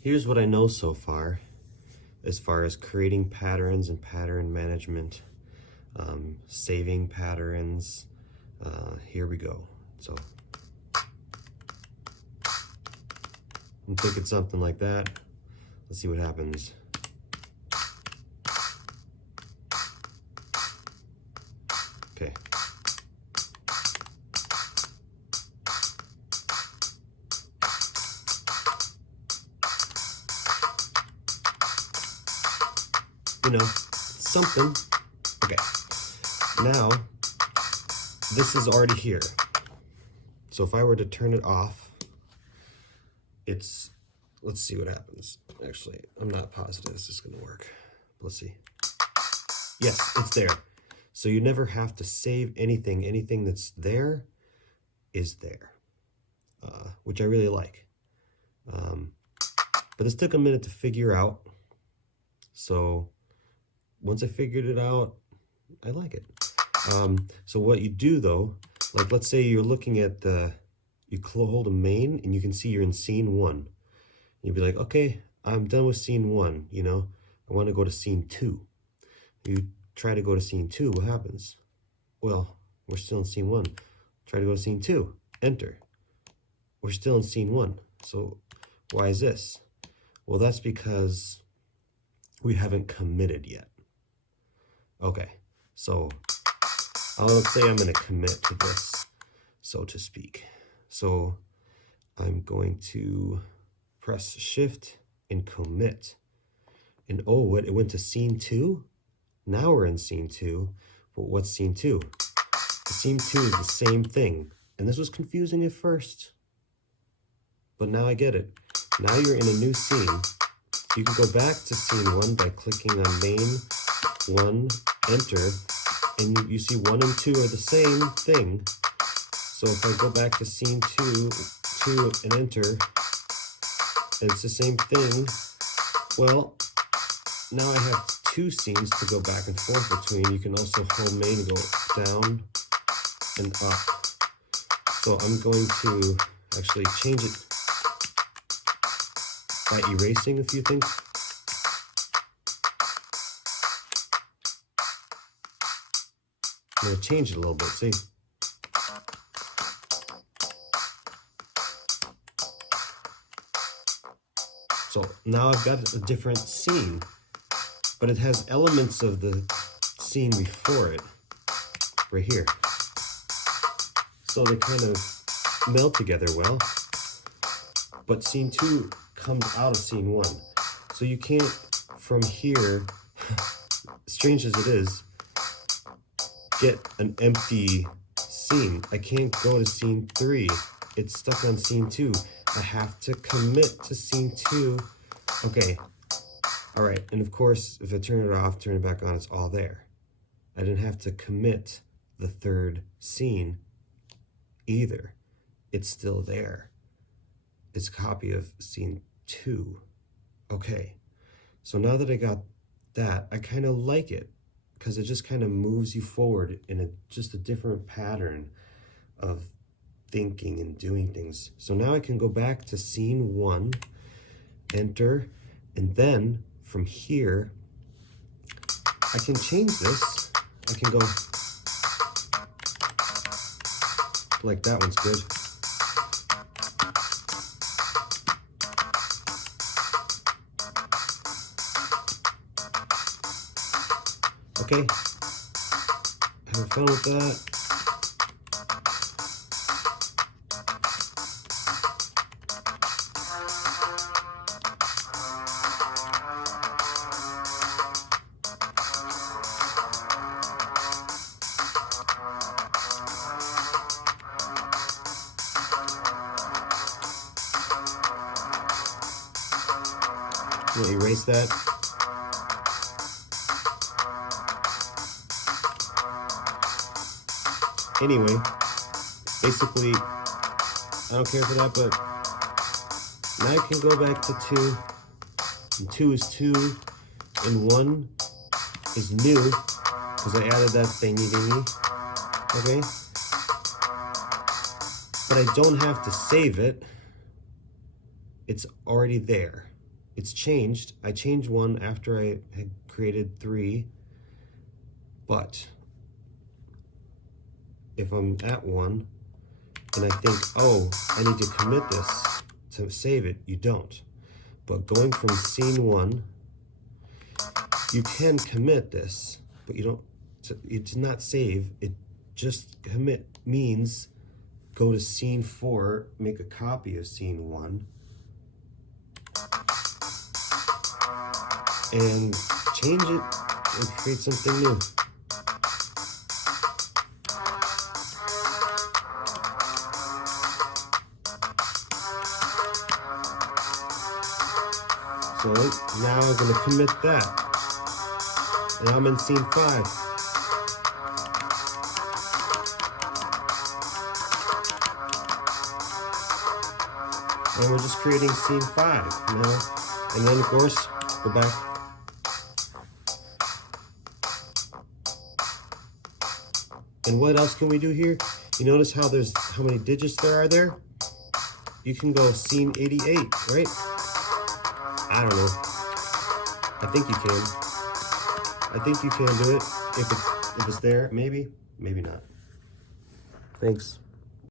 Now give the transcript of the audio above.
Here's what I know so far as creating patterns and pattern management, saving patterns. Here we go. So I'm thinking something like that. Let's see what happens. Okay. You know, something. Okay. Now, this is already here. So if I were to turn it off, let's see what happens. Actually, I'm not positive this is going to work. Let's see. Yes, it's there. So you never have to save anything. Anything that's there is there, which I really like. But this took a minute to figure out. So once I figured it out, I like it. So what you do though, like let's say you're looking at you hold a main and you can see you're in scene 1. You'd be like, okay, I'm done with scene 1, you know, I want to go to scene 2. You try to go to scene 2, what happens? Well, we're still in scene 1. Try to go to scene 2, enter. We're still in scene 1. So why is this? Well, that's because we haven't committed yet. Okay, so let's say I'm going to commit to this, so to speak. So I'm going to press shift and commit. And oh, what, it went to scene 2? Now we're in scene 2. But what's scene 2? Scene 2 is the same thing. And this was confusing at first, but now I get it. Now you're in a new scene. You can go back to scene 1 by clicking on main 1, enter, and you see 1 and 2 are the same thing. So if I go back to scene 2 and enter, and it's the same thing, well, now I have 2 scenes to go back and forth between. You can also hold main and go down and up. So I'm going to actually change it by erasing a few things. I'm going to change it a little bit, see? So now I've got a different scene, but it has elements of the scene before it, right here. So they kind of meld together well, but scene 2 comes out of scene 1. So you can't, from here, strange as it is, get an empty scene. I can't go to scene 3. It's stuck on scene 2. I have to commit to scene 2. Okay. All right. And of course, if I turn it off, turn it back on, it's all there. I didn't have to commit the 3rd scene either. It's still there. It's a copy of scene 2. Okay. So now that I got that, I kind of like it, because it just kind of moves you forward in just a different pattern of thinking and doing things. So now I can go back to scene 1, enter, and then from here, I can change this. I can go, like that one's good. Okay, have fun with that. I'm gonna erase that. Anyway, basically, I don't care for that, but now I can go back to 2, and 2 is 2, and 1 is new, because I added that thingy, okay? But I don't have to save it. It's already there. it's changed. I changed one after I had created 3, but if I'm at 1 and I think, oh, I need to commit this to save it, you don't. But going from scene 1, you can commit this, but you don't, it's not save, it just commit means go to scene 4, make a copy of scene 1, and change it and create something new. So now I'm going to commit that. And I'm in scene 5. And we're just creating scene 5 now. And then of course, go back. And what else can we do here? You notice how there's how many digits there are there? You can go scene 88, right? I don't know. I think you can. I think you can do it if it's there. Maybe, maybe not. Thanks.